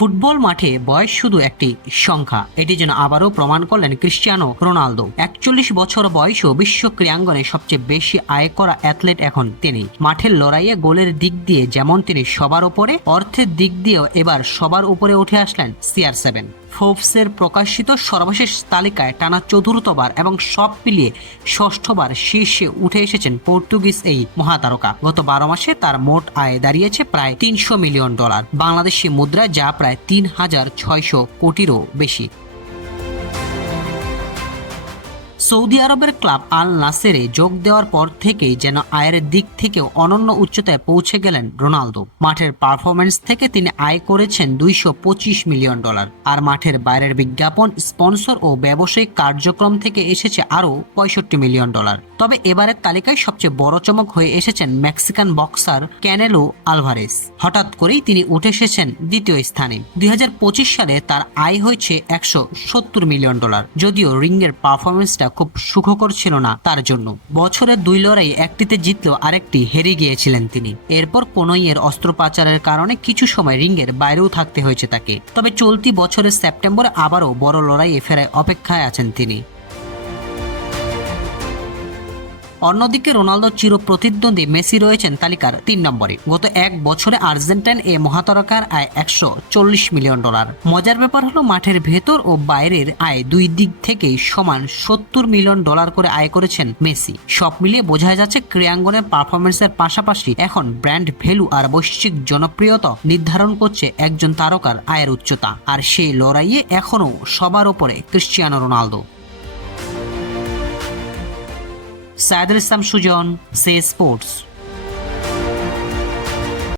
Football মাঠে বয়স শুধু একটি সংখ্যা, এটি যেন আবারও প্রমাণ করলেন ক্রিশ্চিয়ানো রোনালদো। 41 বছর বয়সেও বিশ্ব ক্রীড়াঙ্গনে সবচেয়ে বেশি আয় করা অ্যাথলেট এখন তিনি। মাঠের লড়াইয়ে গোলের দিক দিয়ে যেমন তিনি সবার উপরে, অর্থের দিক দিয়েও এবার সবার উপরে উঠে আসলেন CR7। ফোর্বসের প্রকাশিত সর্বশেষ তালিকায় টানা চতুর্থবার এবং সব মিলিয়ে ষষ্ঠবার শীর্ষে উঠে এসেছেন পর্তুগিজ এই মহাতারকা। গত 12 মাসে তার মোট আয় দাঁড়িয়েছে প্রায় $300 মিলিয়ন, বাংলাদেশি মুদ্রায় যা প্রায় 3600 কোটিরও বেশি। সৌদি আরবের ক্লাব আল নাসেরে যোগ দেওয়ার পর থেকেই যেন আয়ের দিক থেকেও অনন্য উচ্চতায় পৌঁছে গেলেন রোনালদো। মাঠের পারফরমেন্স থেকে তিনি আয় করেছেন $225 মিলিয়ন, আর মাঠের বাইরের বিজ্ঞাপন, স্পন্সর ও ব্যবসায়িক কার্যক্রম থেকে এসেছে আরও $65 মিলিয়ন। তবে এবারের তালিকায় সবচেয়ে বড় চমক হয়ে এসেছেন মেক্সিকান বক্সার ক্যানেলো আলভারেজ। হঠাৎ করেই তিনি উঠে এসেছেন দ্বিতীয় স্থানে। 2025 সালে তার আয় হয়েছে $170 মিলিয়ন, যদিও রিংয়ের পারফরমেন্সটা খুব সুখকর ছিল না তার জন্য। বছরের 2 লড়াই একটিতে জিতলেও আরেকটি হেরে গিয়েছিলেন তিনি। এরপর কনুইয়ের অস্ত্রোপচারের কারণে কিছু সময় রিংয়ের বাইরেও থাকতে হয়েছে তাকে। তবে চলতি বছরের সেপ্টেম্বরে আবারও বড় লড়াইয়ে ফেরায় অপেক্ষায় আছেন তিনি। অন্যদিকে রোনালদোর চির প্রতিদ্বন্দ্বী মেসি রয়েছেন তালিকার 3 নম্বরে। গত 1 বছরে আর্জেন্টাইন এ মহাতারকার আয় $140 মিলিয়ন। মজার ব্যাপার হলো মাঠের ভেতর ও বাইরের আয় দুই দিক থেকেই সমান $70 মিলিয়ন করে আয় করেছেন মেসি। সব মিলিয়ে বোঝা যাচ্ছে ক্রীড়াঙ্গনের পারফরমেন্সের পাশাপাশি এখন ব্র্যান্ড ভ্যালু আর বৈশ্বিক জনপ্রিয়তা নির্ধারণ করছে একজন তারকার আয়ের উচ্চতা। আর সেই লড়াইয়ে এখনো সবার উপরে ক্রিশ্চিয়ানো রোনালদো। সাইদুল ইসলাম সুজন, সে স্পোর্টস।